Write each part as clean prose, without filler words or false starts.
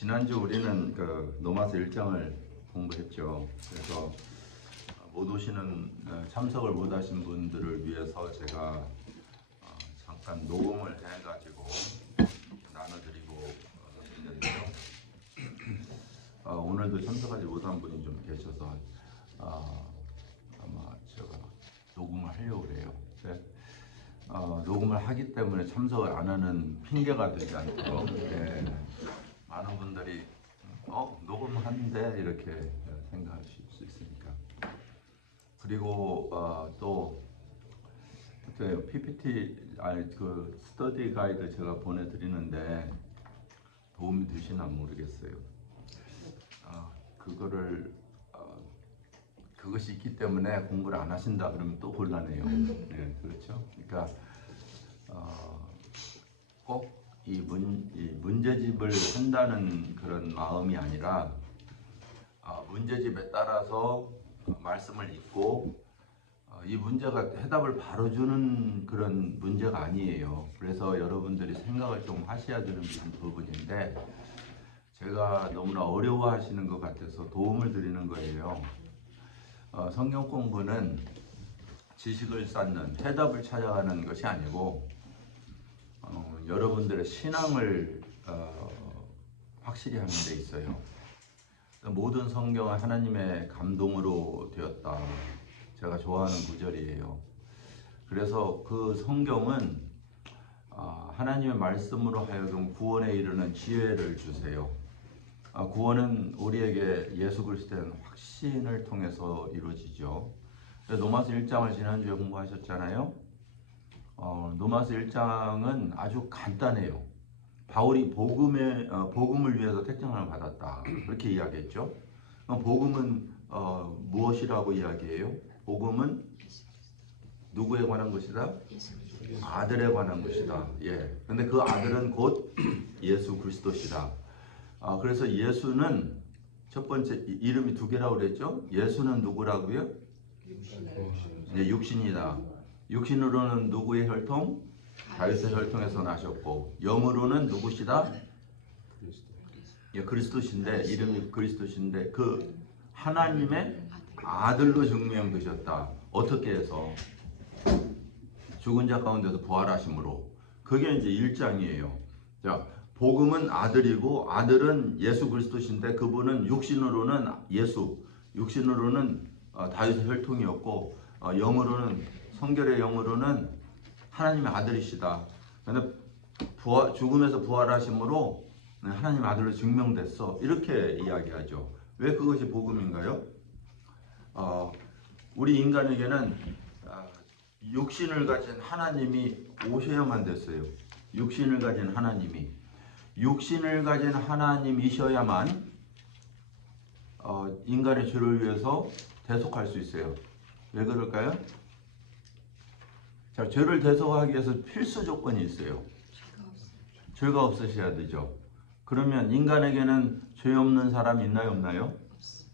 지난주 우리는 그 로마서 1장을 공부했죠. 그래서 못 오시는 참석을 못 하신 분들을 위해서 제가 잠깐 녹음을 해가지고 나눠드리고 있는데요. 오늘도 참석하지 못한 분이 좀 계셔서 아마 제가 녹음을 하려고 그래요. 녹음을 하기 때문에 참석을 안 하는 핑계가 되지 않도록 많은 분들이 녹음하는데 이렇게 생각하실 수 있으니까. 그리고 또 PPT 그 스터디 가이드 제가 보내드리는데 도움이 되시나 모르겠어요. 그것이 있기 때문에 공부를 안 하신다 그러면 또 곤란해요. 네, 그렇죠. 그러니까 꼭 이 문제집을 한다는 그런 마음이 아니라 문제집에 따라서 말씀을 읽고 이 문제가 해답을 바로 주는 그런 문제가 아니에요. 그래서 여러분들이 생각을 좀 하셔야 되는 부분인데 제가 너무나 어려워하시는 것 같아서 도움을 드리는 거예요. 성경 공부는 지식을 쌓는, 해답을 찾아가는 것이 아니고 여러분들의 신앙을 확실히 하는 데 있어요. 모든 성경은 하나님의 감동으로 되었다. 제가 좋아하는 구절이에요. 그래서 그 성경은 하나님의 말씀으로 하여금 구원에 이르는 지혜를 주세요. 구원은 우리에게 예수 그리스도에 대한 확신을 통해서 이루어지죠. 로마서 1장을 지난주에 공부하셨잖아요. 로마서 1장은 아주 간단해요. 바울이 복음을 위해서 택정을 받았다. 그렇게 이야기했죠. 복음은 무엇이라고 이야기해요? 복음은 누구에 관한 것이다? 아들에 관한 것이다. 근데 그 아들은 곧 예수 그리스도시다. 그래서 예수는 첫 번째 이름이 두 개라고 그랬죠? 예수는 누구라고요? 육신이다. 육신으로는 누구의 혈통? 다윗의 혈통에서 나셨고, 영으로는 누구시다? 그리스도신데, 이름이 그리스도신데 그 하나님의 아들로 증명되셨다. 어떻게 해서? 죽은 자 가운데서 부활하심으로. 그게 이제 1장이에요. 자, 복음은 아들이고 아들은 예수 그리스도신데 그분은 육신으로는 육신으로는 다윗의 혈통이었고 영으로는 성결의 영으로는 하나님의 아들이시다. 그런데 죽음에서 부활하심으로 하나님의 아들로 증명됐어. 이렇게 이야기하죠. 왜 그것이 복음인가요? 우리 인간에게는 육신을 가진 하나님이 오셔야만 됐어요. 육신을 가진 하나님이셔야만 인간의 죄를 위해서 대속할 수 있어요. 왜 그럴까요? 자, 죄를 대속하기 위해서 필수 조건이 있어요. 죄가 없으셔야 되죠. 그러면 인간에게는 죄 없는 사람이 있나요, 없나요?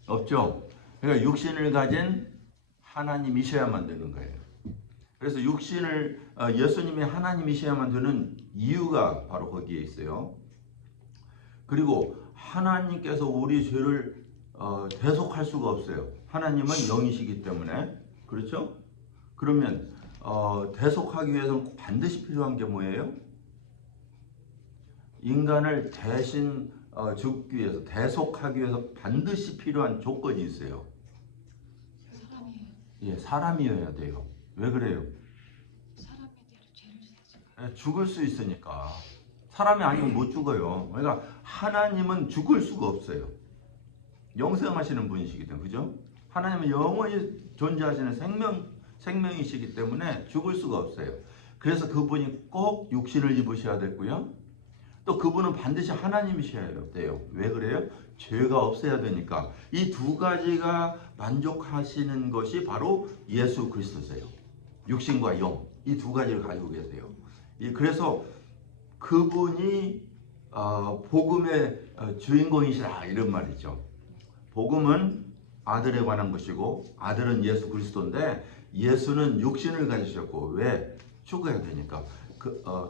없죠. 그러니까 육신을 가진 하나님이셔야만 되는 거예요. 그래서 예수님이 하나님이셔야만 되는 이유가 바로 거기에 있어요. 그리고 하나님께서 우리 죄를 대속할 수가 없어요. 하나님은 영이시기 때문에. 그렇죠? 그러면 대속하기 위해서는 반드시 필요한 게 뭐예요? 인간을 대신 죽기 위해서, 대속하기 위해서 반드시 필요한 조건이 있어요. 사람이어야 돼요. 왜 그래요? 죽을 수 있으니까. 사람이 아니면 못 죽어요. 그러니까 하나님은 죽을 수가 없어요. 영생하시는 분이시기 때문에. 그죠? 하나님은 영원히 존재하시는 생명이시기 때문에 죽을 수가 없어요. 그래서 그분이 꼭 육신을 입으셔야 됐고요. 또 그분은 반드시 하나님이셔야 돼요. 왜 그래요? 죄가 없어야 되니까. 이 두 가지가 만족하시는 것이 바로 예수 그리스도세요. 육신과 영, 이 두 가지를 가지고 계세요. 그래서 그분이 복음의 주인공이시라 이런 말이죠. 복음은 아들에 관한 것이고 아들은 예수 그리스도인데 예수는 육신을 가지셨고 왜? 죽어야 되니까.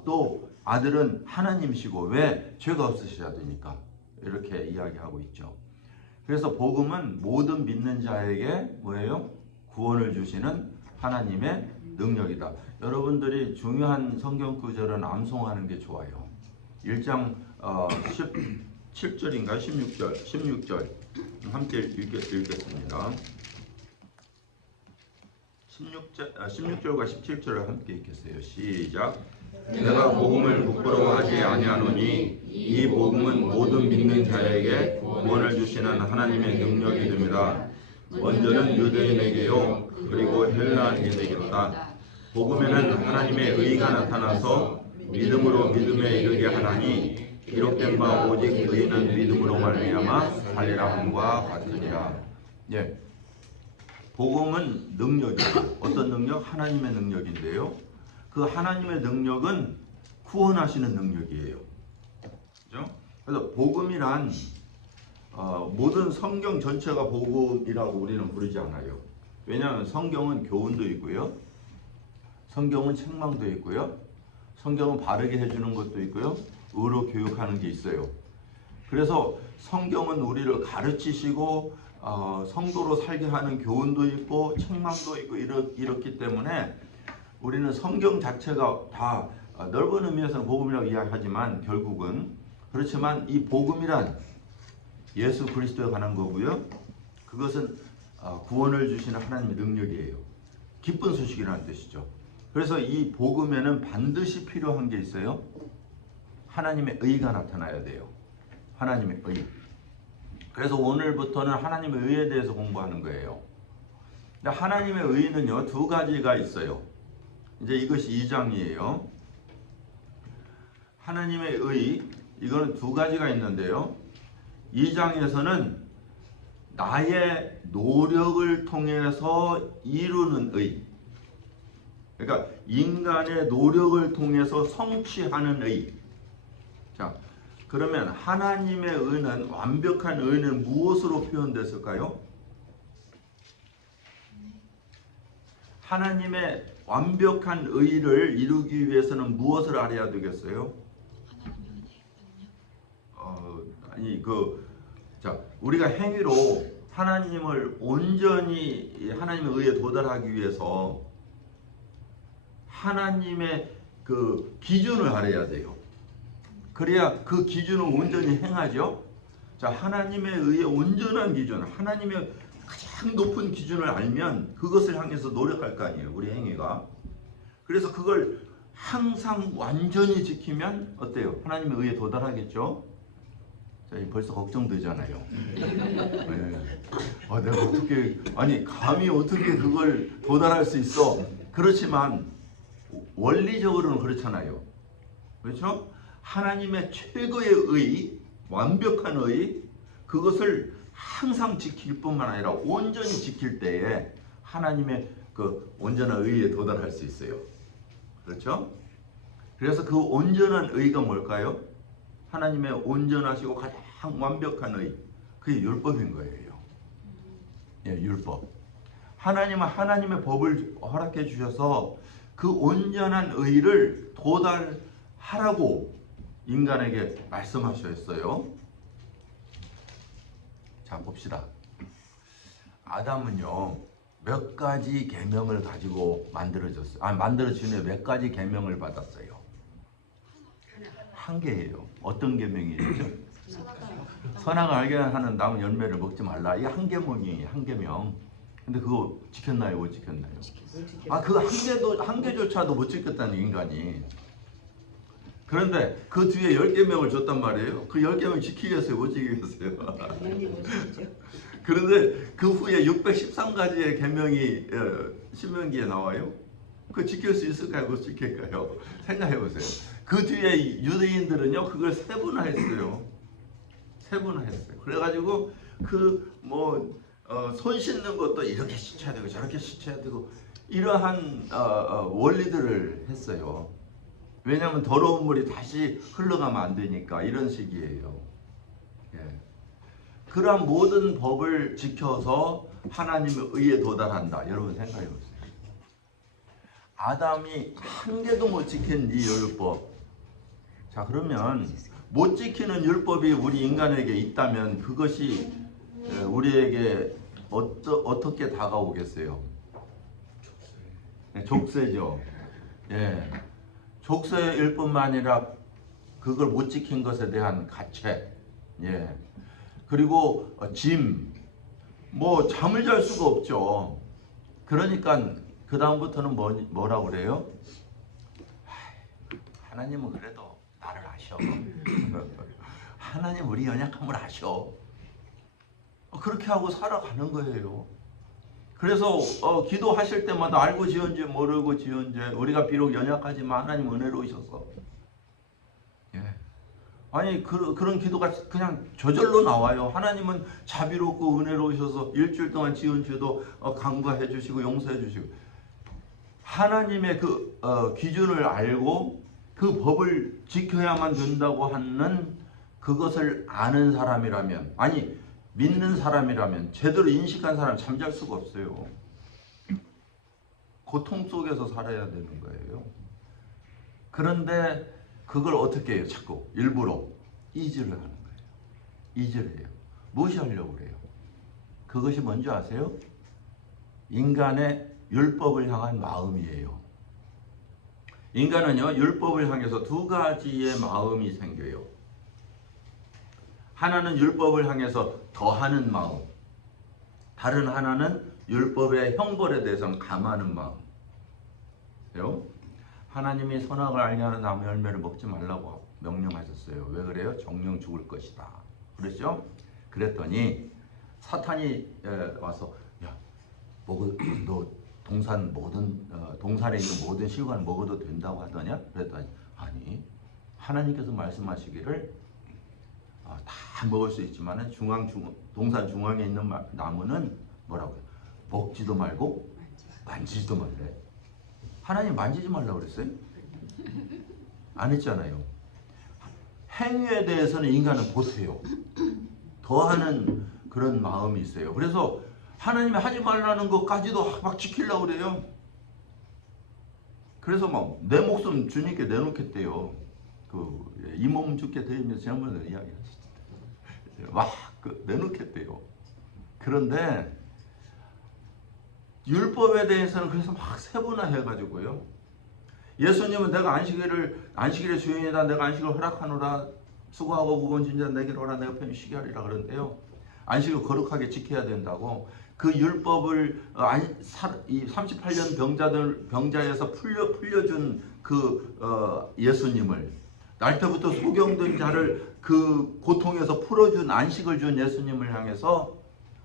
또 아들은 하나님이시고 왜? 죄가 없으셔야 되니까. 이렇게 이야기하고 있죠. 그래서 복음은 모든 믿는 자에게 뭐예요? 구원을 주시는 하나님의 능력이다. 여러분들이 중요한 성경 구절은 암송하는 게 좋아요. 1장 17절인가 16절 함께 읽겠습니다. 16절과 17절을 함께 읽겠어요. 시작. 내가 복음을 부끄러워하지 아니하노니 이 복음은 모든 믿는 자에게 구원을 주시는 하나님의 능력이 됩니다. 먼저는 유대인에게요 그리고 헬라인에게로다. 복음에는 하나님의 의가 나타나서 믿음으로 믿음에 이르게 하나니 기록된 바 오직 의인은 믿음으로 말미암아 살리라 함과 같으니라. 예, 복음은 능력이에요. 어떤 능력? 하나님의 능력인데요. 그 하나님의 능력은 구원하시는 능력이에요. 그죠? 그래서 복음이란 모든 성경 전체가 복음이라고 우리는 부르지 않아요. 왜냐하면 성경은 교훈도 있고요. 성경은 책망도 있고요. 성경은 바르게 해주는 것도 있고요. 의로 교육하는 게 있어요. 그래서 성경은 우리를 가르치시고 성도로 살게 하는 교훈도 있고 책망도 있고 이렇기 때문에 우리는 성경 자체가 다 넓은 의미에서는 복음이라고 이야기하지만 결국은 그렇지만 이 복음이란 예수 그리스도에 관한 거고요. 그것은 구원을 주시는 하나님의 능력이에요. 기쁜 소식이라는 뜻이죠. 그래서 이 복음에는 반드시 필요한 게 있어요. 하나님의 의가 나타나야 돼요. 하나님의 의. 그래서 오늘부터는 하나님의 의에 대해서 공부하는 거예요. 근데 하나님의 의는요 두 가지가 있어요. 이제 이것이 2장이에요. 하나님의 의, 이거는 두 가지가 있는데요. 2장에서는 나의 노력을 통해서 이루는 의. 그러니까 인간의 노력을 통해서 성취하는 의. 자, 그러면 하나님의 의는, 완벽한 의는 무엇으로 표현됐을까요? 하나님의 완벽한 의를 이루기 위해서는 무엇을 알아야 되겠어요? 자, 우리가 행위로 하나님을 온전히 하나님의 의에 도달하기 위해서 하나님의 그 기준을 알아야 돼요. 그래야 그 기준을 온전히 행하죠. 자, 하나님의 의의 온전한 기준, 하나님의 가장 높은 기준을 알면 그것을 향해서 노력할 거 아니에요. 우리 행위가. 그래서 그걸 항상 완전히 지키면 어때요? 하나님의 의에 도달하겠죠. 자, 벌써 걱정되잖아요. 네. 내가 어떻게, 감히 어떻게 그걸 도달할 수 있어? 그렇지만 원리적으로는 그렇잖아요. 그렇죠? 하나님의 최고의 의, 완벽한 의, 그것을 항상 지킬 뿐만 아니라 온전히 지킬 때에 하나님의 그 온전한 의에 도달할 수 있어요. 그렇죠? 그래서 그 온전한 의가 뭘까요? 하나님의 온전하시고 가장 완벽한 의, 그게 율법인 거예요. 예, 율법. 하나님은 하나님의 법을 허락해 주셔서 그 온전한 의를 도달하라고 인간에게 말씀하셨어요. 자, 봅시다. 아담은요 몇 가지 계명을 가지고 만들어졌어요. 만들어지는 몇 가지 계명을 받았어요. 한 개예요. 어떤 계명이죠? 선악을 알게 하는 나무 열매를 먹지 말라. 이 한 계명이에요. 한 계명. 근데 그거 지켰나요? 못 지켰나요? 그 한 개조차도 못 지켰다는 인간이. 그런데 그 뒤에 10계명을 줬단 말이에요. 그 10계명 지키겠어요? 못 지키겠어요? 그런데 그 후에 613가지의 계명이 신명기에 나와요. 그거 지킬 수 있을까요? 못 지킬까요? 생각해 보세요. 그 뒤에 유대인들은요 그걸 세분화했어요. 세분화했어요. 그래가지고 손 씻는 것도 이렇게 씻어야 되고 저렇게 씻어야 되고 이러한 원리들을 했어요. 왜냐하면 더러운 물이 다시 흘러가면 안 되니까 이런 식이에요. 예. 그러한 모든 법을 지켜서 하나님의 의에 도달한다. 여러분 생각해 보세요. 아담이 한 개도 못 지킨 이 율법. 자, 그러면 못 지키는 율법이 우리 인간에게 있다면 그것이 우리에게 어떻게 다가오겠어요? 족쇄죠. 예, 족쇄일 뿐만 아니라 그걸 못 지킨 것에 대한 가책, 예, 그리고 짐, 뭐 잠을 잘 수가 없죠. 그러니까 그 다음부터는 뭐라고 그래요? 하나님은 그래도 나를 아셔. 하나님 우리 연약함을 아셔. 그렇게 하고 살아가는 거예요. 그래서 기도하실 때마다 알고 지은지 모르고 지은지 우리가 비록 연약하지만 하나님 은혜로우셔서, 예. 아니 그런 기도가 그냥 저절로 나와요. 하나님은 자비롭고 은혜로우셔서 일주일 동안 지은 죄도 간과해 주시고 용서해 주시고, 하나님의 그 기준을 알고 그 법을 지켜야만 된다고 하는 그것을 아는 사람이라면, 아니 믿는 사람이라면, 제대로 인식한 사람 잠잘 수가 없어요. 고통 속에서 살아야 되는 거예요. 그런데 그걸 어떻게 해요? 자꾸 일부러 이질을 하는 거예요. 이질을 해요. 무엇이 하려고 그래요? 그것이 뭔지 아세요? 인간의 율법을 향한 마음이에요. 인간은요, 율법을 향해서 두 가지의 마음이 생겨요. 하나는 율법을 향해서 더하는 마음, 다른 하나는 율법의 형벌에 대해서 감하는 마음. 그래요? 하나님이 선악을 알게 하는 나무 열매를 먹지 말라고 명령하셨어요. 왜 그래요? 정령 죽을 것이다. 그랬죠? 그랬더니 사탄이 와서, 야, 너 동산에 있는 모든 실과는 먹어도 된다고 하더냐? 그랬더니 아니, 하나님께서 말씀하시기를 다 먹을 수 있지만 동산 중앙에 있는 나무는 뭐라고요? 먹지도 말고 만지지도 말래. 하나님 만지지 말라고 그랬어요? 안 했잖아요. 행위에 대해서는 인간은 못해요. 더하는 그런 마음이 있어요. 그래서 하나님이 하지 말라는 것까지도 막 지키려고 그래요. 그래서 막 내 목숨 주님께 내놓겠대요. 이 몸 죽게 되면 지난번에 이야기하셨죠. 막 내놓겠대요. 그런데 율법에 대해서는 그래서 막 세분화해가지고요. 예수님은 내가 안식일의 주인이다. 내가 안식을 허락하노라. 수고하고 무거운 짐 내게로 오라. 내가 편히 쉬게 하리라 그러는데요. 안식을 거룩하게 지켜야 된다고 그 율법을 이 38년 병자에서 풀려준 예수님을, 날 때부터 소경된 자를 그 고통에서 풀어준 안식을 준 예수님을 향해서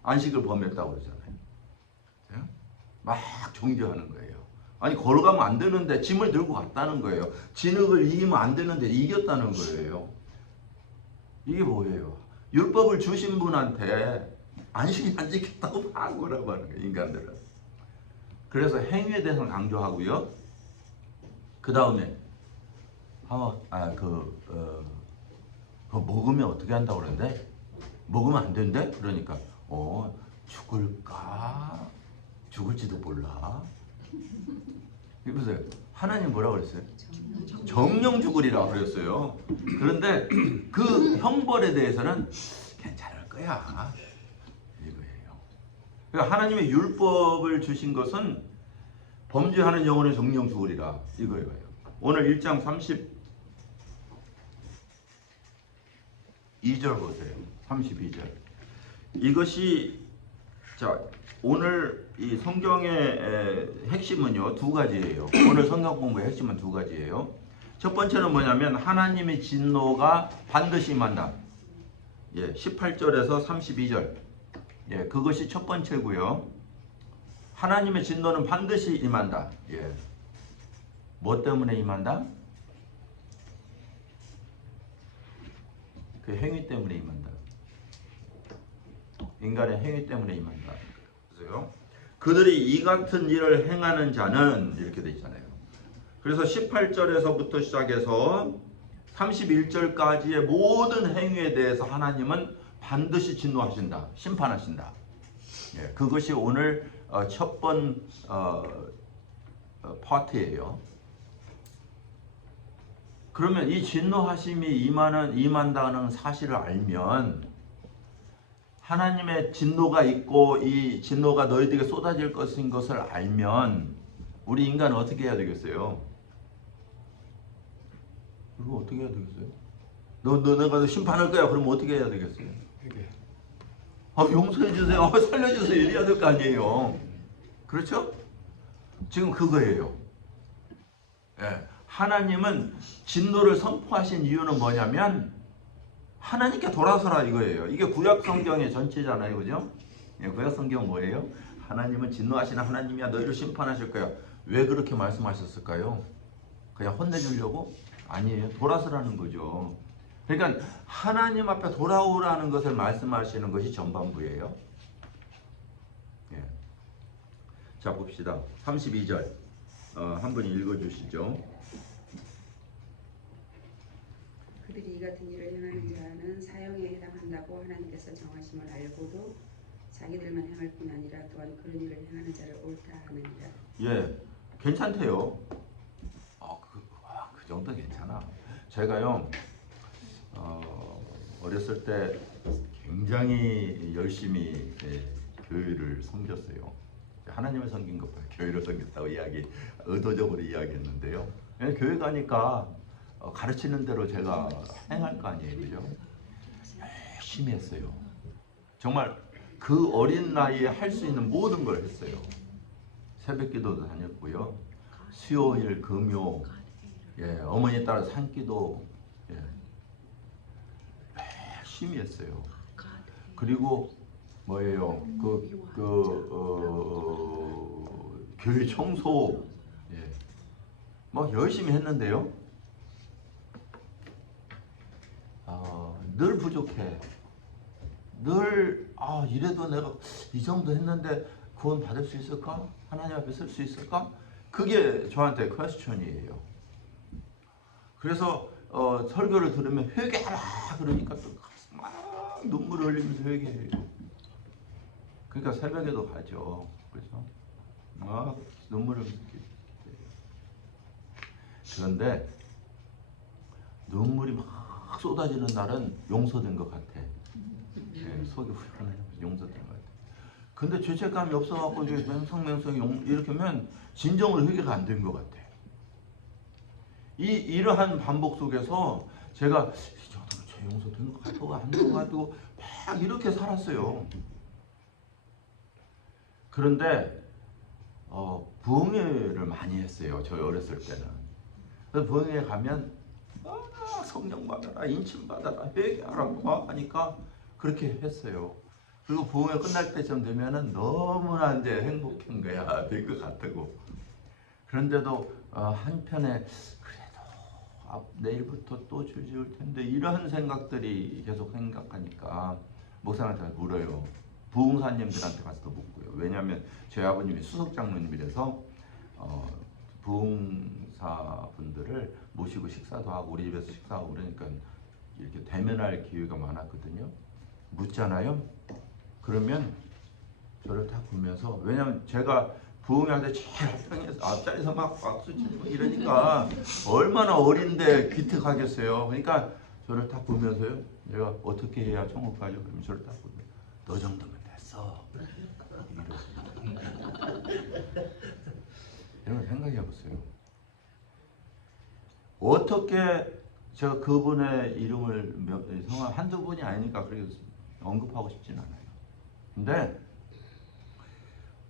안식을 범했다고 그러잖아요. 막 정죄하는 거예요. 아니 걸어가면 안 되는데 짐을 들고 갔다는 거예요. 진흙을 이기면 안 되는데 이겼다는 거예요. 이게 뭐예요? 율법을 주신 분한테 안식이 안 지켰다고 하고라고 하는 거예요, 인간들은. 그래서 행위에 대해서 강조하고요. 그 다음에 그거 먹으면 어떻게 한다고 그러는데? 먹으면 안 된대? 그러니까 죽을까? 죽을지도 몰라. 보세요. 하나님 뭐라고 그랬어요? 정령 죽으리라 그랬어요. 그런데 그 형벌에 대해서는 괜찮을 거야. 이거예요. 그러니까 하나님의 율법을 주신 것은 범죄하는 영혼의 정령 죽으리라. 이거예요. 오늘 1장 32절 보세요. 32절. 이것이 오늘 이 성경의 핵심은요, 두 가지예요. 오늘 성경 공부의 핵심은 두 가지예요. 첫 번째는 뭐냐면 하나님의 진노가 반드시 임한다. 18절에서 32절. 그것이 첫 번째고요. 하나님의 진노는 반드시 임한다. 뭐 때문에 임한다? 그 행위 때문에 임한다. 인간의 행위 때문에 임한다. 그래서요. 그들이 이 같은 일을 행하는 자는 이렇게 돼 있잖아요. 그래서 18절에서부터 시작해서 31절까지의 모든 행위에 대해서 하나님은 반드시 진노하신다. 심판하신다. 그것이 오늘 첫 번 파트예요. 그러면 이 진노하심이 임한다는 사실을 알면 하나님의 진노가 있고 이 진노가 너희들에게 쏟아질 것인 것을 알면 우리 인간은 어떻게 해야 되겠어요? 그리고 어떻게 해야 되겠어요? 내가 심판할 거야. 그러면 어떻게 해야 되겠어요? 용서해 주세요. 살려주세요. 이래야 될 거 아니에요. 그렇죠? 지금 그거예요. 예. 하나님은 진노를 선포하신 이유는 뭐냐면 하나님께 돌아서라 이거예요. 이게 구약 성경의 전체잖아요. 그죠? 예, 구약 성경은 뭐예요? 하나님은 진노하시는 하나님이야. 너희를 심판하실 거야. 왜 그렇게 말씀하셨을까요? 그냥 혼내주려고? 아니에요. 돌아서라는 거죠. 그러니까 하나님 앞에 돌아오라는 것을 말씀하시는 것이 전반부예요. 예. 자, 봅시다. 32절 한 분이 읽어주시죠. 그들이 이 같은 일을 행하는 자는 사형에 해당한다고 하나님께서 정하심을 알고도 자기들만 행할 뿐 아니라 또한 그런 일을 행하는 자를 옳다 하느니라. 예, 괜찮대요. 그 정도 괜찮아. 제가요 어렸을 때 굉장히 열심히 교회를 섬겼어요. 하나님을 섬긴 것보다 교회를 섬겼다고 의도적으로 이야기했는데요. 교회 가니까 가르치는 대로 제가 행할 거 아니에요. 그죠? 열심히 했어요. 정말 그 어린 나이에 할 수 있는 모든 걸 했어요. 새벽기도도 다녔고요. 수요일, 금요, 어머니 따라 산기도 열심히 했어요. 그리고 뭐예요? 교회 청소 막 열심히 했는데요. 늘 부족해. 늘 이래도 내가 이 정도 했는데 구원 받을 수 있을까? 하나님 앞에 설 수 있을까? 그게 저한테 퀘스천이에요. 그래서 설교를 들으면 회개하라 그러니까 또 막 눈물을 흘리면서 회개해요. 그러니까 새벽에도 가죠. 그렇죠? 눈물을 흘리고. 그런데 눈물이 막 쏟아지는 날은 용서된 것 같아. 속이 후련해. 용서된 것 같아. 근데 죄책감이 없어갖고 맹성맹성 이렇게 하면 진정으로 회개가 안 된 것 같아. 이러한 반복 속에서 제가 이 정도로 죄 용서된 것 같고 안 된 것 같고 막 이렇게 살았어요. 그런데 부흥회를 많이 했어요. 저희 어렸을 때는. 그래서 부흥회 가면 성령 받아라, 인침 받아라, 회개하라고 하니까 그렇게 했어요. 그리고 부흥회 끝날 때쯤 되면은 너무나 이제 행복한 거야. 될 것 같고. 그런데도 한편에 그래도 내일부터 또 줄 지을 텐데 이런 생각들이 계속 생각하니까 목사님한테 물어요. 부흥사님들한테 가서도 묻고요. 왜냐하면 저희 아버님이 수석장로님이라서 부흥사분들을 모시고 식사도 하고 우리 집에서 식사하고 그러니까 이렇게 대면할 기회가 많았거든요. 묻잖아요. 그러면 저를 딱 보면서, 왜냐면 제가 부흥할 때 제일 앞장에서 앞자리에서 막 박수 치고 이러니까 얼마나 어린데 기특하겠어요. 그러니까 저를 딱 보면서요. 내가 어떻게 해야 천국 가죠? 그러면 저를 딱 보면 너 정도면 됐어. 여러분 생각해 보세요. 어떻게 제가 그분의 이름을 성함 한두 분이 아니니까 그렇게 언급하고 싶진 않아요. 근데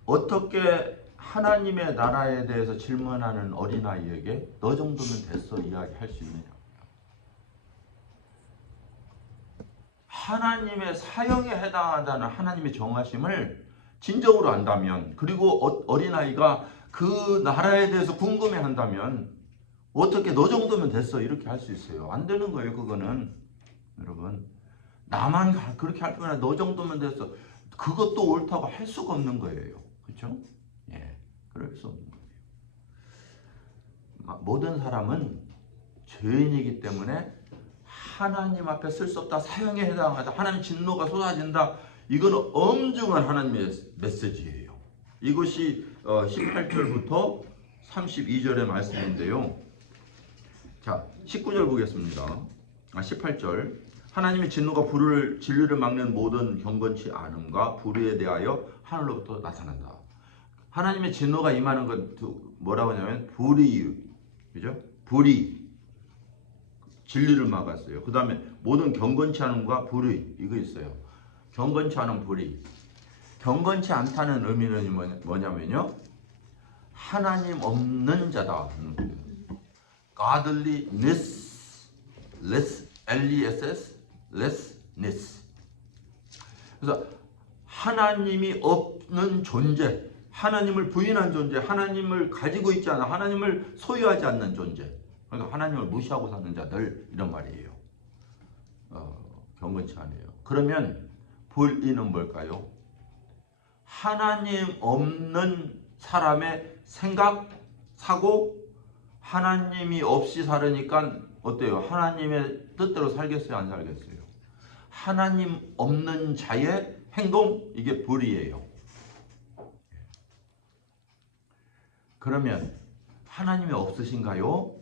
어떻게 하나님의 나라에 대해서 질문하는 어린아이에게 너 정도면 됐어 이야기할 수 있느냐. 하나님의 사형에 해당한다는 하나님의 정하심을 진정으로 안다면, 그리고 어린아이가 그 나라에 대해서 궁금해한다면 어떻게 너 정도면 됐어 이렇게 할 수 있어요. 안 되는 거예요. 그거는 여러분, 나만 그렇게 할 뿐 아니라 너 정도면 됐어 그것도 옳다고 할 수가 없는 거예요. 그렇죠? 그럴 수 없는 거예요. 모든 사람은 죄인이기 때문에 하나님 앞에 쓸 수 없다, 사형에 해당하다, 하나님 진노가 쏟아진다, 이건 엄중한 하나님의 메시지예요. 이것이 18절부터 32절의 말씀인데요. 자, 19절 보겠습니다. 18절. 하나님의 진노가 진리를 막는 모든 경건치 않음과 불의에 대하여 하늘로부터 나타난다. 하나님의 진노가 임하는 건 뭐라고 하냐면 불의, 그죠? 불의, 진리를 막았어요. 그 다음에 모든 경건치 않음과 불의, 이거 있어요. 경건치 않은 불의. 경건치 않다는 의미는 뭐냐면요, 하나님 없는 자다. godliness, less, lessness. 그래서 하나님이 없는 존재, 하나님을 부인한 존재, 하나님을 가지고 있지 않아, 하나님을 소유하지 않는 존재. 그러니까 하나님을 무시하고 사는 자들, 이런 말이에요. 경건치 않아요. 그러면 불의는 뭘까요? 하나님 없는 사람의 생각, 사고, 하나님이 없이 살으니까 어때요? 하나님의 뜻대로 살겠어요? 안 살겠어요? 하나님 없는 자의 행동, 이게 불의예요. 그러면 하나님이 없으신가요?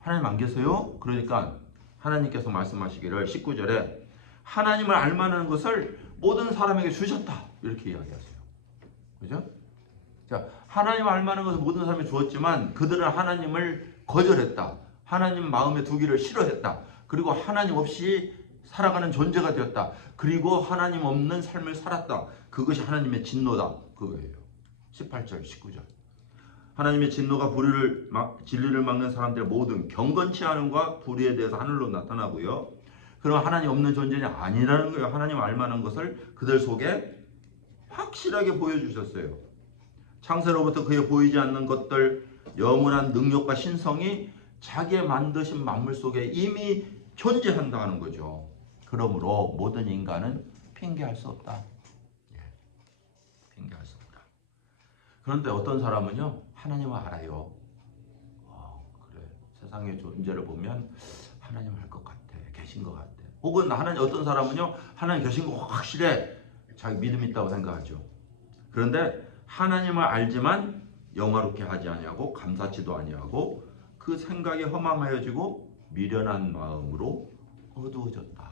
하나님 안 계세요? 그러니까 하나님께서 말씀하시기를 19절에 하나님을 알만한 것을 모든 사람에게 주셨다, 이렇게 이야기하세요. 그죠? 자, 하나님 알만한 것을 모든 사람이 주었지만 그들은 하나님을 거절했다. 하나님 마음에 두기를 싫어했다. 그리고 하나님 없이 살아가는 존재가 되었다. 그리고 하나님 없는 삶을 살았다. 그것이 하나님의 진노다, 그거예요. 18절, 19절. 하나님의 진노가 진리를 막는 사람들의 모든 경건치 않음과 불의에 대해서 하늘로 나타나고요. 그럼 하나님 없는 존재는 아니라는 거예요. 하나님 알만한 것을 그들 속에 확실하게 보여주셨어요. 창세로부터 그에 보이지 않는 것들, 영원한 능력과 신성이 자기의 만드신 만물 속에 이미 존재한다는 거죠. 그러므로 모든 인간은 핑계할 수 없다. 핑계할 수 없다. 그런데 어떤 사람은요, 하나님을 알아요. 그래, 세상의 존재를 보면 하나님 할 것 같아, 계신 것 같아. 혹은 어떤 사람은요, 하나님 계신 거 확실해, 자기 믿음 있다고 생각하죠. 그런데 하나님을 알지만 영화롭게 하지 아니하고 감사치도 아니하고 그 생각이 허망하여지고 미련한 마음으로 어두워졌다.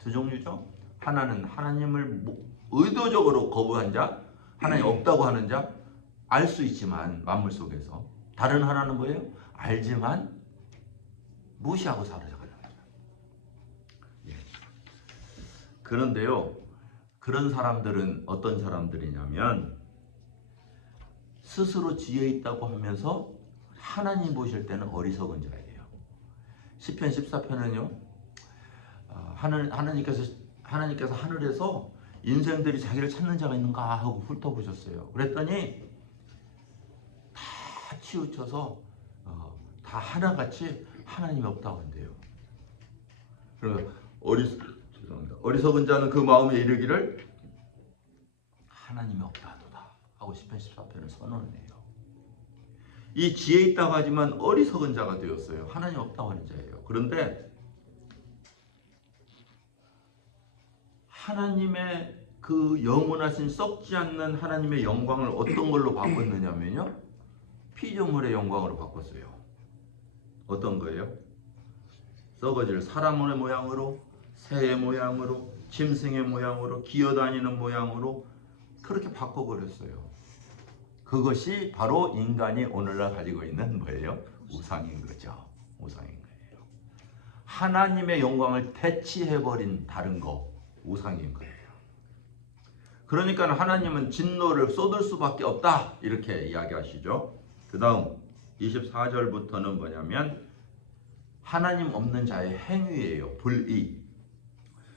두 종류죠. 하나는 하나님을 의도적으로 거부한 자, 하나님 없다고 하는 자, 알 수 있지만 만물 속에서. 다른 하나는 뭐예요? 알지만 무시하고 살아가는 자. 그런데요, 그런 사람들은 어떤 사람들이냐면 스스로 지혜 있다고 하면서 하나님 보실 때는 어리석은 자예요. 시편 14편은요, 하나님께서 하늘에서 인생들이 자기를 찾는 자가 있는가 하고 훑어보셨어요. 그랬더니 다 치우쳐서 다 하나같이 하나님이 없다고 한대요. 그러면 어리석은 자는 그 마음에 이르기를 하나님이 없다도다 하고 시편 14편을 선언해요. 이 지혜 있다고 하지만 어리석은 자가 되었어요. 하나님 없다고 하는 자예요. 그런데 하나님의 그 영원하신 썩지 않는 하나님의 영광을 어떤 걸로 바꿨느냐면요, 피조물의 영광으로 바꿨어요. 어떤 거예요? 썩어질 사람의 모양으로, 새의 모양으로, 짐승의 모양으로, 기어다니는 모양으로 그렇게 바꿔버렸어요. 그것이 바로 인간이 오늘날 가지고 있는 뭐예요? 우상인 거죠. 우상인 거예요. 하나님의 영광을 대치해버린 다른 거, 우상인 거예요. 그러니까 하나님은 진노를 쏟을 수밖에 없다, 이렇게 이야기하시죠. 그 다음 24절부터는 뭐냐면 하나님 없는 자의 행위예요. 불의.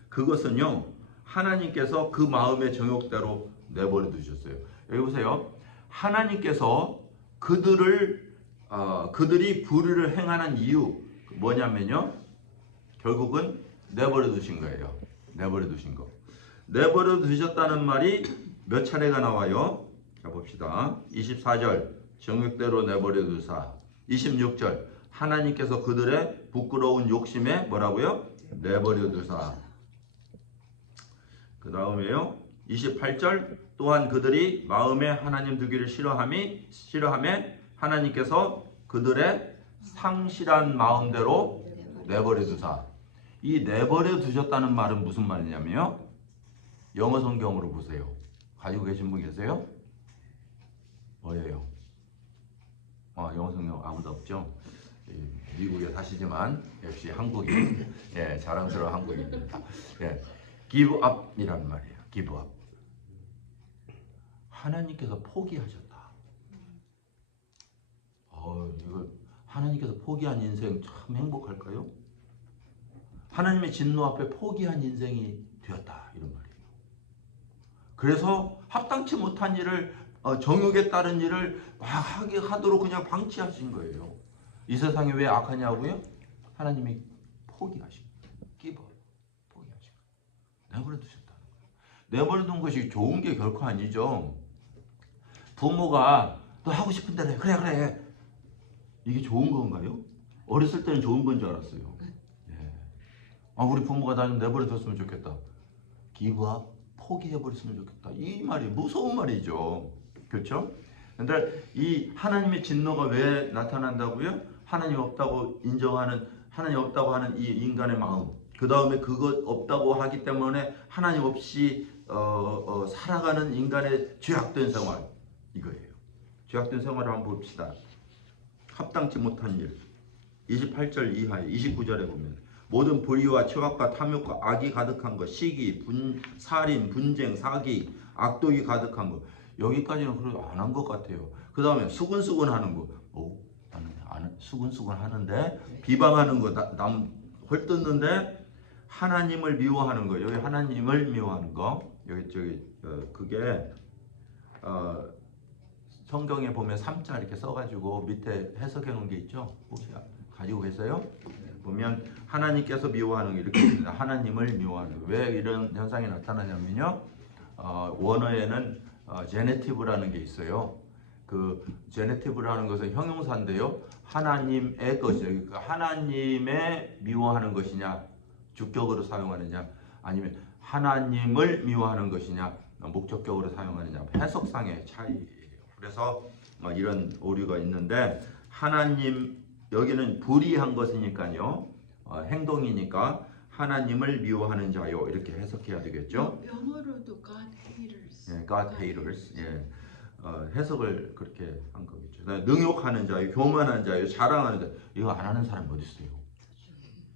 그것은요, 하나님께서 그 마음의 정욕대로 내버려 두셨어요. 여기 보세요. 하나님께서 그들이 불의를 행하는 이유 뭐냐면요, 결국은 내버려 두신 거예요. 내버려 두신 거. 내버려 두셨다는 말이 몇 차례가 나와요? 자, 봅시다. 24절 정욕대로 내버려 두사. 26절 하나님께서 그들의 부끄러운 욕심에 뭐라고요? 내버려 두사. 그 다음에요, 28절 또한 그들이 마음에 하나님 두기를 싫어함에 하나님께서 그들의 상실한 마음대로 내버려 두사. 이 내버려 두셨다는 말은 무슨 말이냐면요. 영어 성경으로 보세요. 가지고 계신 분 계세요? 뭐예요? 영어 성경 아무도 없죠? 미국에 사시지만 역시 한국인, 예, 자랑스러운 한국인입니다. 예, give up이란 말이에요. give up. 하나님께서 포기하셨다. 이거 하나님께서 포기한 인생 참 행복할까요? 하나님의 진노 앞에 포기한 인생이 되었다 이런 말이에요. 그래서 합당치 못한 일을 정욕에 따른 일을 막 하게 하도록 그냥 방치하신 거예요. 이 세상이 왜 악하냐고요? 하나님이 포기하신 거예요. give up. 포기하신 거예요. 내버려 두셨다는 거예요. 내버려 둔 것이 좋은 게 결코 아니죠. 부모가 너 하고 싶은 대로 해. 그래. 이게 좋은 건가요? 어렸을 때는 좋은 건 줄 알았어요. 예. 우리 부모가 나 좀 내버려 뒀으면 좋겠다. give up. 포기해버렸으면 좋겠다. 이 말이 무서운 말이죠. 그렇죠? 근데 이 하나님의 진노가 왜 나타난다고요? 하나님 없다고 인정하는, 하나님 없다고 하는 이 인간의 마음. 그 다음에 그것 없다고 하기 때문에 하나님 없이 살아가는 인간의 죄악된 생활. 이거예요. 죄악된 생활을 한번 봅시다. 합당치 못한 일. 28절 이하에 29절에 보면 모든 불의와 최악과 탐욕과 악이 가득한 것, 시기, 살인, 분쟁, 사기, 악독이 가득한 것. 여기까지는 그래도 안 한 것 같아요. 그 다음에 수근수근 하는 거. 나는 수근수근 하는데 비방하는 거, 남 헐뜯는데 하나님을 미워하는 거. 여기 하나님을 미워하는 거. 그게 성경에 보면 3자 이렇게 써가지고 밑에 해석해 놓은 게 있죠. 혹시 가지고 계세요? 보면 하나님께서 미워하는 게 이렇게 있습니다. 하나님을 미워하는 거. 왜 이런 현상이 나타나냐면요. 원어에는 제네티브라는 게 있어요. 그 제네티브라는 것은 형용사인데요. 하나님의 것이죠. 그러니까 하나님의 미워하는 것이냐, 주격으로 사용하느냐, 아니면 하나님을 미워하는 것이냐, 목적격으로 사용하느냐, 해석상의 차이예요. 그래서 이런 오류가 있는데 하나님 여기는 불의한 것이니까요. 행동이니까 하나님을 미워하는 자요 이렇게 해석해야 되겠죠. 영어로도 God haters. 예, God haters. 예. 해석을 그렇게 한 거겠죠. 능욕하는 자요, 교만한 자요, 자랑하는 자. 이거 안 하는 사람이 어디 있어요?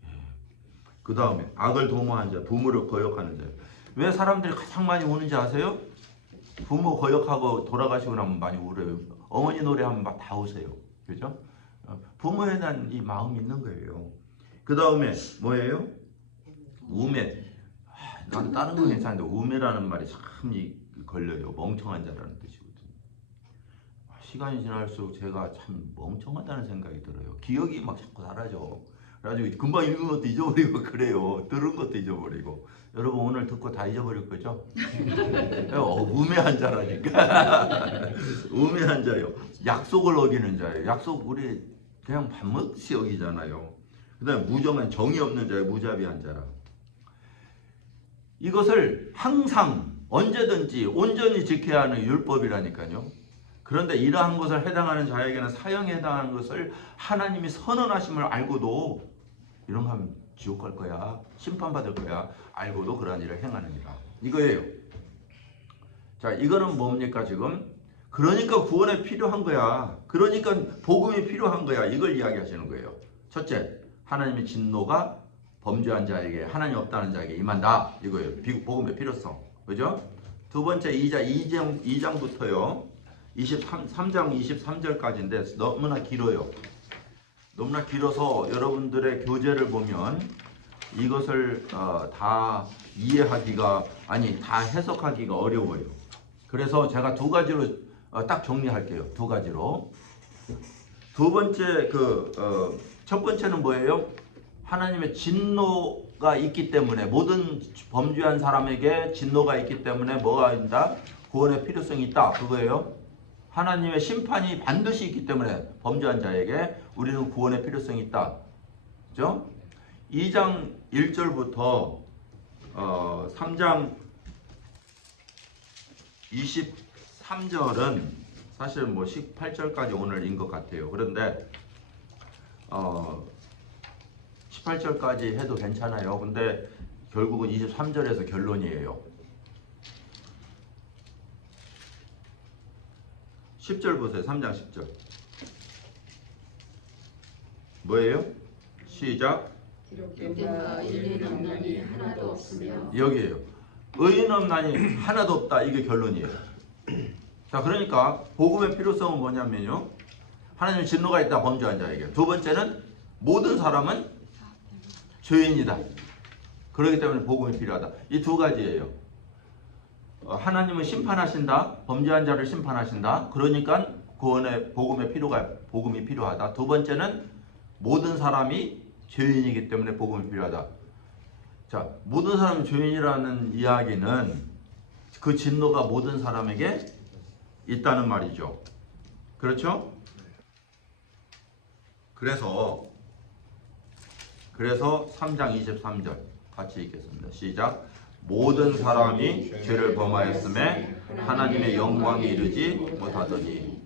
예. 그 다음에 악을 도모하는 자, 부모를 거역하는 자. 왜 사람들이 가장 많이 우는지 아세요? 부모 거역하고 돌아가시고 나면 많이 울어요. 어머니 노래하면 막 다 우세요. 그죠? 부모에 대한 이 마음이 있는 거예요. 그 다음에 뭐예요? 우매. 난 다른 건 괜찮은데 우매라는 말이 참 걸려요. 멍청한 자라는 뜻이거든요. 시간이 지날수록 제가 참 멍청하다는 생각이 들어요. 기억이 막 자꾸 사라져. 그래가지고 금방 읽은 것도 잊어버리고 그래요. 들은 것도 잊어버리고. 여러분 오늘 듣고 다 잊어버릴 거죠? 우매한 자라니까. 우매한 자요. 약속을 어기는 자예요. 약속 우리 그냥 밥먹듯이 여기잖아요. 그 다음에 무정한 정이 없는 자예요. 무자비한 자라. 이것을 항상 언제든지 온전히 지켜야 하는 율법이라니까요. 그런데 이러한 것을 해당하는 자에게는 사형에 해당하는 것을 하나님이 선언하심을 알고도 이런 거 하면 지옥 갈 거야. 심판받을 거야. 알고도 그러한 일을 행하느니라. 이거예요. 자, 이거는 뭡니까 지금? 그러니까 구원이 필요한 거야. 그러니까 복음이 필요한 거야. 이걸 이야기하시는 거예요. 첫째, 하나님의 진노가 범죄한 자에게, 하나님 없다는 자에게 임한다. 이거예요. 복음의 필요성. 그죠? 두 번째, 2장부터요. 3장 23절까지인데 너무나 길어요. 너무나 길어서 여러분들의 교재를 보면 이것을 다 이해하기가, 다 해석하기가 어려워요. 그래서 제가 두 가지로 딱 정리할게요. 두 가지로. 두 번째, 첫 번째는 뭐예요? 하나님의 진노가 있기 때문에, 모든 범죄한 사람에게 진노가 있기 때문에 뭐가 있다? 구원의 필요성이 있다. 그거예요. 하나님의 심판이 반드시 있기 때문에 범죄한 자에게 우리는 구원의 필요성이 있다. 그죠? 2장 1절부터 3장 23절은 사실 18절까지 오늘 인 것 같아요. 그런데 18절까지 해도 괜찮아요. 근데 결국은 23절에서 결론이에요. 10절 보세요. 3장 10절. 뭐예요? 시작. 기록된 의인 없나니 하나도 없으며 여기에요. 의인 없나니 하나도 없다. 이게 결론이에요. 자, 그러니까 복음의 필요성은 뭐냐면요. 하나님의 진노가 있다. 범죄한 자에게. 두 번째는 모든 사람은 죄인이다. 그렇기 때문에 복음이 필요하다. 이 두 가지예요. 하나님은 심판하신다. 범죄한 자를 심판하신다. 그러니까 구원의 복음이 필요하다. 두 번째는 모든 사람이 죄인이기 때문에 복음이 필요하다. 자, 모든 사람이 죄인이라는 이야기는 그 진노가 모든 사람에게 있다는 말이죠. 그렇죠? 그래서 3장 23절 같이 읽겠습니다. 시작. 모든 사람이 죄를 범하였음에 하나님의 영광이 이르지 못하더니.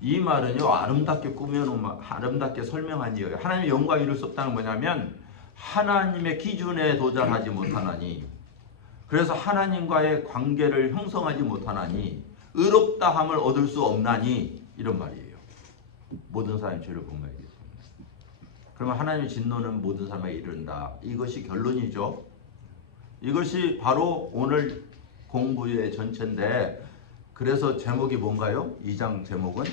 이 말은요, 아름답게 꾸며놓은, 아름답게 설명한 이야기예요. 하나님의 영광이 이룰 수 없다는 뭐냐면 하나님의 기준에 도달하지 못하나니, 그래서 하나님과의 관계를 형성하지 못하나니, 의롭다함을 얻을 수 없나니, 이런 말이에요. 모든 사람이 죄를 범하기 때문에. 그러면 하나님의 진노는 모든 사람에게 이른다. 이것이 결론이죠. 이것이 바로 오늘 공부의 전체인데, 그래서 제목이 뭔가요? 2장 제목은?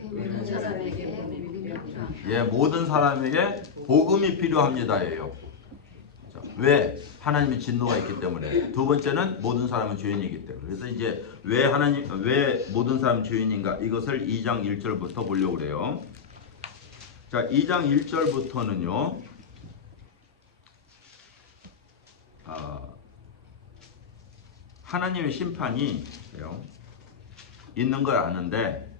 모든 사람에게 복음이 필요합니다. 예, 모든 사람에게 복음이 필요합니다예요. 자, 왜? 하나님의 진노가 있기 때문에. 두 번째는 모든 사람은 죄인이기 때문에. 그래서 이제 왜 모든 사람은 죄인인가? 이것을 2장 1절부터 보려고 그래요. 자, 2장 1절부터는요. 하나님의 심판이 있는 걸 아는데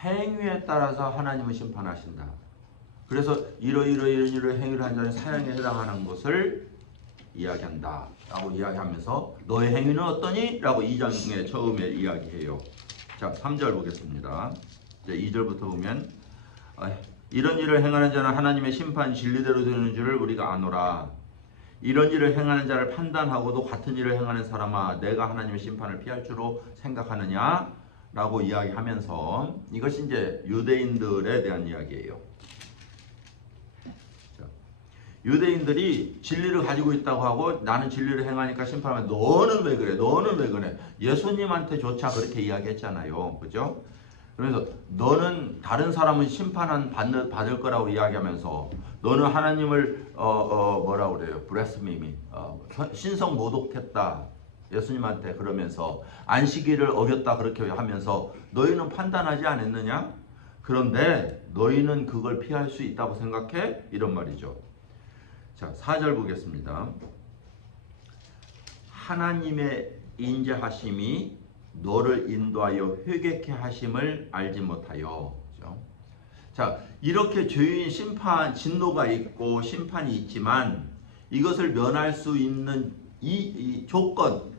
행위에 따라서 하나님은 심판하신다. 그래서 이러이러한 행위를 한 자는 사형에 해당하는 것을 이야기한다 라고 이야기하면서 너의 행위는 어떠니? 라고 2장에 처음에 이야기해요. 자, 3절 보겠습니다. 이제 2절부터 보면 이런 일을 행하는 자는 하나님의 심판 진리대로 되는 줄을 우리가 아노라. 이런 일을 행하는 자를 판단하고도 같은 일을 행하는 사람아, 내가 하나님의 심판을 피할 줄로 생각하느냐? 라고 이야기하면서, 이것이 이제 유대인들에 대한 이야기예요. 자, 유대인들이 진리를 가지고 있다고 하고 나는 진리를 행하니까 심판하면 너는 왜 그래? 너는 왜 그래? 예수님한테조차 그렇게 이야기했잖아요. 그죠? 그래서 너는 다른 사람은 받을 거라고 이야기하면서 너는 하나님을 뭐라고 그래요? 브레스미미 신성 모독했다. 예수님한테 그러면서 안식일을 어겼다 그렇게 하면서 너희는 판단하지 않았느냐? 그런데 너희는 그걸 피할 수 있다고 생각해? 이런 말이죠. 자, 4절 보겠습니다. 하나님의 인자하심이 너를 인도하여 회개케 하심을 알지 못하여. 그렇죠? 자, 이렇게 죄인 심판 진노가 있고 심판이 있지만 이것을 면할 수 있는 이 조건,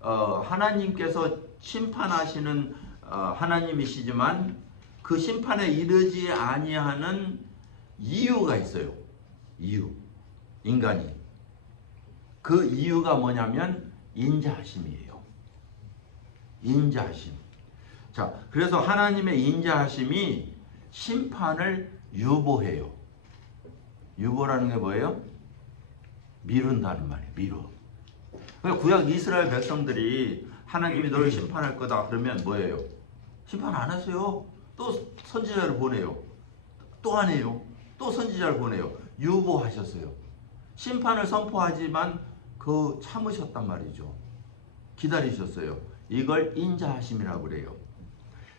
하나님께서 심판하시는 하나님이시지만 그 심판에 이르지 아니하는 이유가 있어요. 이유. 인간이. 그 이유가 뭐냐면 인자하심이에요. 인자하심. 자, 그래서 하나님의 인자하심이 심판을 유보해요. 유보라는 게 뭐예요? 미룬다는 말이에요. 미뤄. 그러니까 구약 이스라엘 백성들이 하나님이 너를 심판할 거다 그러면 뭐예요? 심판 안 하세요. 또 선지자를 보내요. 또 안 해요. 또 선지자를 보내요. 유보하셨어요. 심판을 선포하지만 그 참으셨단 말이죠. 기다리셨어요. 이걸 인자하심이라고 그래요.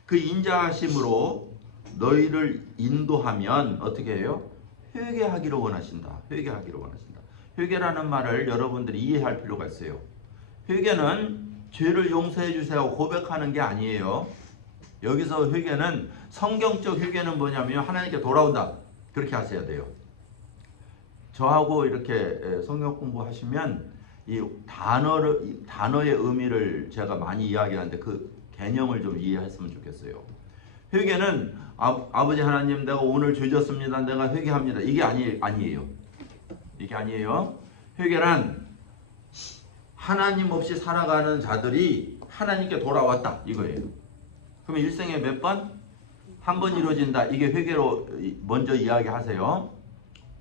그 인자하심으로 너희를 인도하면 어떻게 해요? 회개하기로 원하신다. 회개하기로 원하신다. 회개라는 말을 여러분들이 이해할 필요가 있어요. 회개는 죄를 용서해 주세요 고백하는 게 아니에요. 여기서 회개는 성경적 회개는 뭐냐면 하나님께 돌아온다. 그렇게 하셔야 돼요. 저하고 이렇게 성경 공부하시면 이 단어의 의미를 제가 많이 이야기하는데 그 개념을 좀 이해했으면 좋겠어요. 회개는 아버지 하나님 내가 오늘 죄졌습니다. 내가 회개합니다. 이게 아니에요. 이게 아니에요. 회개란 하나님 없이 살아가는 자들이 하나님께 돌아왔다 이거예요. 그러면 일생에 몇 번? 한 번 이루어진다. 이게 회개로 먼저 이야기하세요.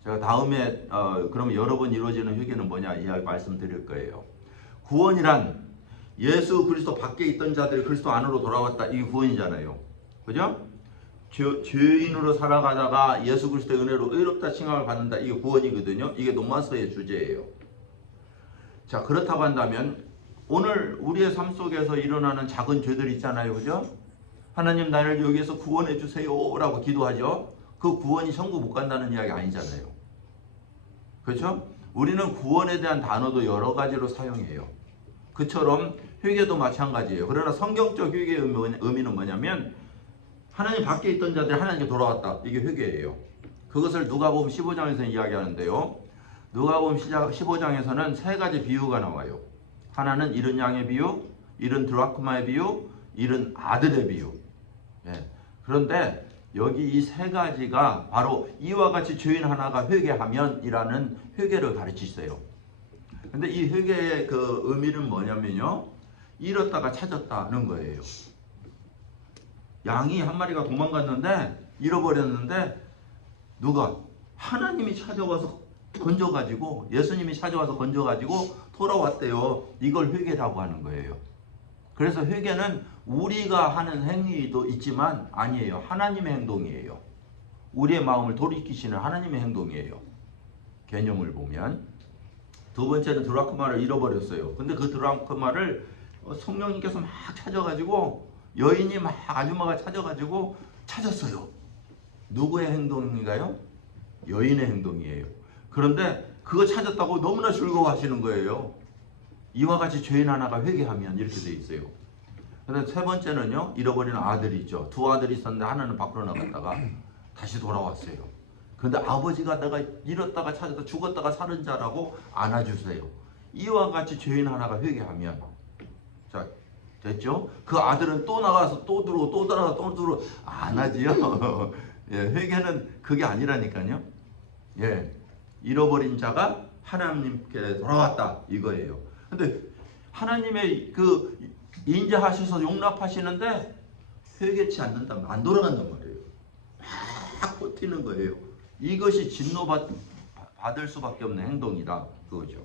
제가 다음에 그러면 여러 번 이루어지는 회개는 뭐냐 이야기 말씀드릴 거예요. 구원이란 예수 그리스도 밖에 있던 자들이 그리스도 안으로 돌아왔다. 이게 구원이잖아요. 그죠? 죄인으로 살아가다가 예수 그리스도의 은혜로 의롭다 칭함을 받는다. 이게 구원이거든요. 이게 로마서의 주제예요. 자, 그렇다고 한다면 오늘 우리의 삶 속에서 일어나는 작은 죄들 있잖아요. 그죠? 하나님 나를 여기에서 구원해 주세요 라고 기도하죠. 그 구원이 천국 못 간다는 이야기 아니잖아요. 그렇죠? 우리는 구원에 대한 단어도 여러 가지로 사용해요. 그처럼 회개도 마찬가지예요. 그러나 성경적 회개의 의미는 뭐냐면 하나님 밖에 있던 자들이 하나님께 돌아왔다. 이게 회개예요. 그것을 누가복음 15장에서 이야기하는데요. 누가복음 15장에서는 세 가지 비유가 나와요. 하나는 잃은 양의 비유, 잃은 드라크마의 비유, 잃은 아들의 비유. 예. 그런데 여기 이 세 가지가 바로 이와 같이 죄인 하나가 회개하면 이라는 회개를 가르치세요. 근데 이 회개의 그 의미는 뭐냐면요. 잃었다가 찾았다는 거예요. 양이 한 마리가 도망갔는데 잃어버렸는데 누가? 하나님이 찾아와서 건져가지고 예수님이 찾아와서 건져가지고 돌아왔대요. 이걸 회개라고 하는 거예요. 그래서 회개는 우리가 하는 행위도 있지만 아니에요. 하나님의 행동이에요. 우리의 마음을 돌이키시는 하나님의 행동이에요. 개념을 보면 두 번째는 드라크마를 잃어버렸어요. 근데 그 드라크마를 성령님께서 막 찾아가지고 여인이 막 아줌마가 찾아가지고 찾았어요. 누구의 행동인가요? 여인의 행동이에요. 그런데 그거 찾았다고 너무나 즐거워하시는 거예요. 이와 같이 죄인 하나가 회개하면 이렇게 돼 있어요. 그런데 세 번째는요. 잃어버린 아들이 있죠. 두 아들이 있었는데 하나는 밖으로 나갔다가 다시 돌아왔어요. 그런데 아버지가 내가 잃었다가 찾았다 죽었다가 사는 자라고 안아주세요. 이와 같이 죄인 하나가 회개하면 자 됐죠? 그 아들은 또 나가서 또 들어오고 또 나가서 또 들어오고 안 하지요. 예, 회개는 그게 아니라니까요. 예, 잃어버린 자가 하나님께 돌아왔다 이거예요. 근데 하나님의 그 인자하셔서 용납하시는데 회개치 않는다면 안 돌아간단 말이에요. 막 버티는 거예요. 이것이 진노받을 수밖에 없는 행동이다 그거죠.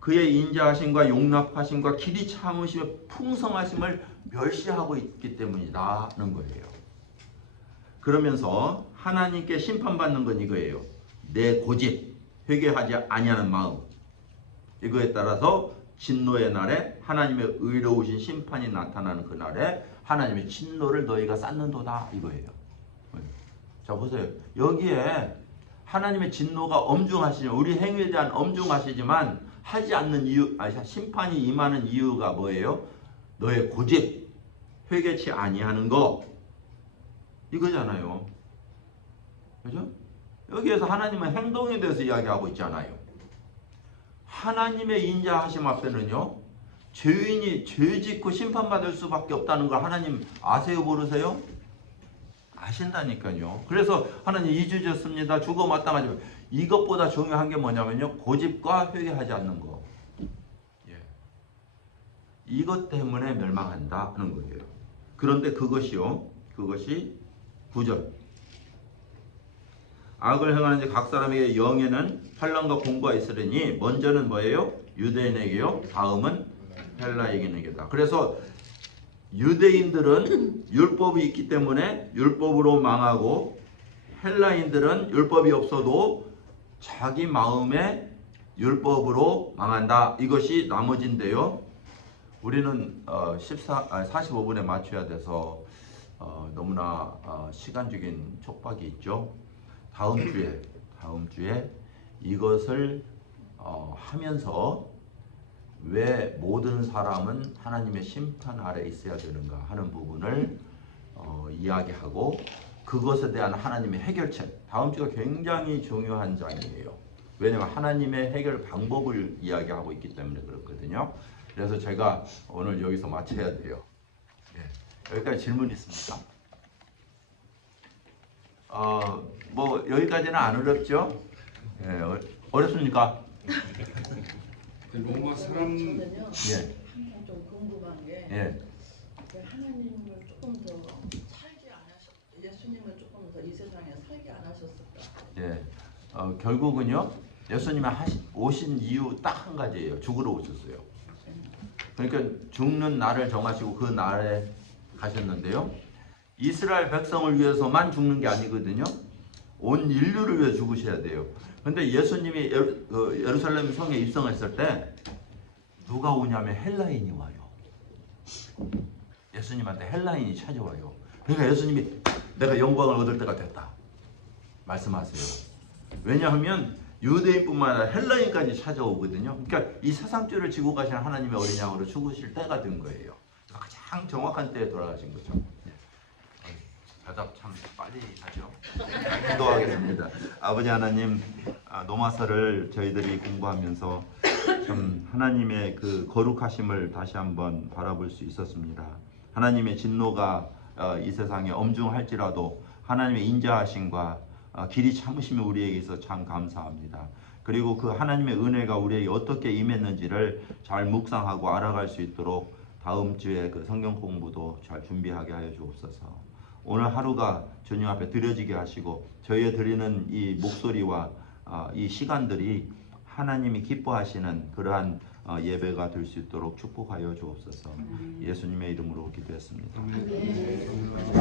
그의 인자하심과 용납하심과 길이 참으심의 풍성하심을 멸시하고 있기 때문이다는 거예요. 그러면서 하나님께 심판받는 건 이거예요. 내 고집, 회개하지 아니하는 마음. 이거에 따라서 진노의 날에 하나님의 의로우신 심판이 나타나는 그 날에 하나님의 진노를 너희가 쌓는도다 이거예요. 자 보세요. 여기에 하나님의 진노가 엄중하시죠. 우리 행위에 대한 엄중하시지만 하지 않는 이유, 심판이 임하는 이유가 뭐예요? 너의 고집, 회개치 아니하는 거 이거잖아요. 그죠? 여기에서 하나님은 행동에 대해서 이야기하고 있잖아요. 하나님의 인자하심 앞에는요. 죄인이 죄짓고 심판받을 수밖에 없다는 걸 하나님 아세요? 모르세요? 아신다니까요. 그래서 하나님 잊으셨습니다. 죽어 마땅하지만 이것보다 중요한 게 뭐냐면요. 고집과 회개하지 않는 거. 예. 이것 때문에 멸망한다는 거예요. 그런데 그것이 9절. 악을 행하는 각 사람에게 영에는 환난과 공고가 있으리니 먼저는 뭐예요? 유대인에게요. 다음은 헬라에게는이다. 그래서 유대인들은 율법이 있기 때문에 율법으로 망하고 헬라인들은 율법이 없어도 자기 마음의 율법으로 망한다. 이것이 나머지인데요. 우리는 45분에 맞춰야 돼서 너무나 시간적인 촉박이 있죠. 다음 주에 이것을 하면서 왜 모든 사람은 하나님의 심판 아래 있어야 되는가 하는 부분을 이야기하고 그것에 대한 하나님의 해결책. 다음 주가 굉장히 중요한 장이에요. 왜냐하면 하나님의 해결 방법을 이야기하고 있기 때문에 그렇거든요. 그래서 제가 오늘 여기서 마쳐야 돼요. 예. 여기까지 질문 있습니까? 뭐 여기까지는 안 어렵죠? 예, 어렵습니까? 로마 사람 저는요 예, 항상 좀 궁금한 게 예. 하나님을 조금 더 살게 안 하셨, 예수님을 조금 더 이 세상에 살게 안 하셨을까? 예. 결국은요, 예수님이 오신 이유 딱 한 가지예요. 죽으러 오셨어요. 그러니까 죽는 날을 정하시고 그 날에 가셨는데요. 이스라엘 백성을 위해서만 죽는 게 아니거든요. 온 인류를 위해 죽으셔야 돼요. 근데 예수님이 예루살렘 성에 입성했을 때 누가 오냐면 헬라인이 와요. 예수님한테 헬라인이 찾아와요. 그러니까 예수님이 내가 영광을 얻을 때가 됐다 말씀하세요. 왜냐하면 유대인뿐만 아니라 헬라인까지 찾아오거든요. 그러니까 이 세상죄를 지고 가신 하나님의 어린 양으로 죽으실 때가 된 거예요. 가장 정확한 때에 돌아가신 거죠. 대답 참 빨리 하죠. 기도하겠습니다. 아버지 하나님, 노마서를 저희들이 공부하면서 참 하나님의 그 거룩하심을 다시 한번 바라볼 수 있었습니다. 하나님의 진노가 이 세상에 엄중할지라도 하나님의 인자하심과 길이 참으심이 우리에게 있어 참 감사합니다. 그리고 그 하나님의 은혜가 우리에게 어떻게 임했는지를 잘 묵상하고 알아갈 수 있도록 다음 주에 그 성경 공부도 잘 준비하게 하여 주옵소서. 오늘 하루가 주님 앞에 드려지게 하시고 저희의 드리는 이 목소리와 이 시간들이 하나님이 기뻐하시는 그러한 예배가 될 수 있도록 축복하여 주옵소서. 예수님의 이름으로 기도했습니다. 아멘.